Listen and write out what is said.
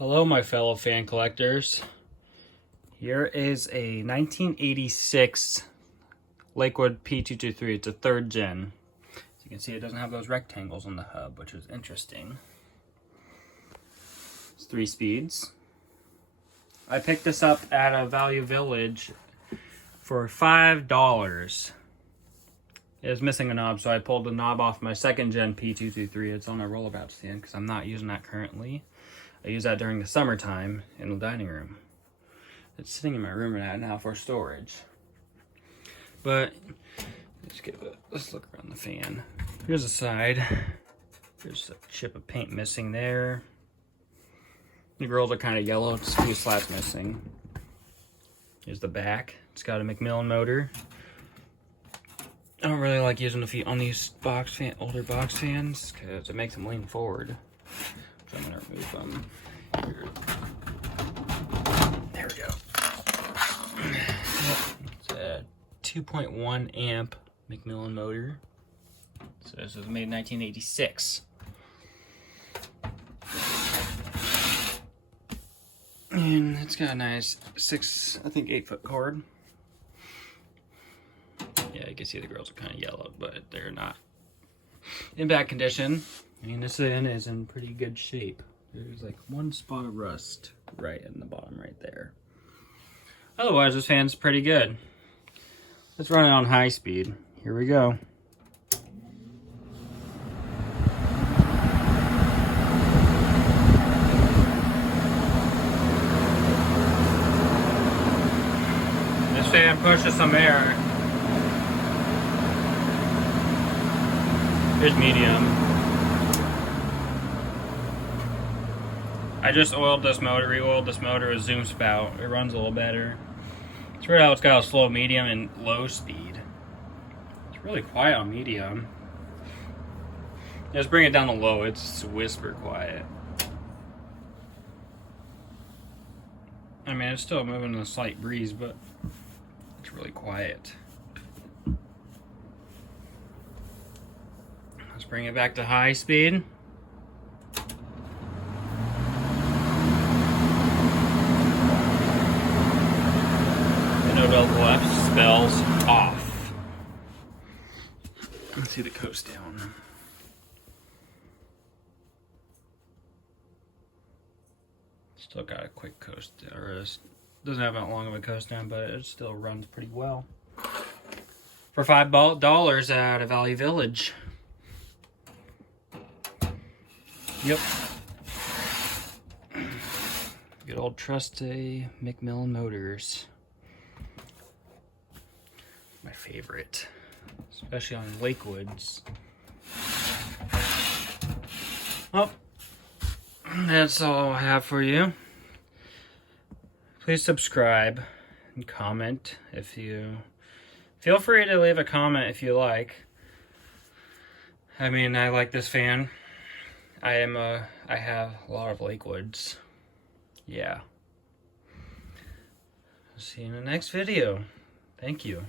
Hello, my fellow fan collectors. Here is a 1986 Lakewood p-223. It's a 3rd gen. As you can see, it doesn't have those rectangles on the hub, which is interesting. It's 3 speeds. I picked this up at a Value Village for $5. It was missing a knob, so I pulled the knob off my 2nd gen p-223. It's on a rollabout stand because I'm not using that currently. I use that during the summertime in the dining room. It's sitting in my room right now for storage. But let's look around the fan. Here's the side. There's a chip of paint missing there. The grills are kind of yellow. Just a few slats missing. Here's the back. It's got a Macmillan motor. I don't really like using the feet on these older box fans because it makes them lean forward. So I'm gonna remove them. Here. There we go. It's a 2.1 amp Macmillan motor. So this was made in 1986. And it's got a nice 8-foot cord. Yeah, you can see the grills are kind of yellowed, but they're not in bad condition. I mean, this end is in pretty good shape. There's like one spot of rust right in the bottom right there. Otherwise, this fan's pretty good. Let's run it on high speed. Here we go. This fan pushes some air. Here's medium. I just oiled this motor, re-oiled this motor with Zoom spout. It runs a little better. It's weird how it's got a slow, medium, and low speed. It's really quiet on medium. Just bring it down to low, it's whisper quiet. I mean, it's still moving in a slight breeze, but it's really quiet. Let's bring it back to high speed. The note on the left spells off. Let's see the coast down. Still got a quick coast down, or it doesn't have that long of a coast down, but it still runs pretty well. For $5 at a Value Village. Yep. Good old trusty Macmillan motors. My favorite. Especially on Lakewoods. Well, that's all I have for you. Please subscribe and comment if you... Feel free to leave a comment if you like. I mean, I like this fan. I have a lot of Lakewoods. Yeah. See you in the next video. Thank you.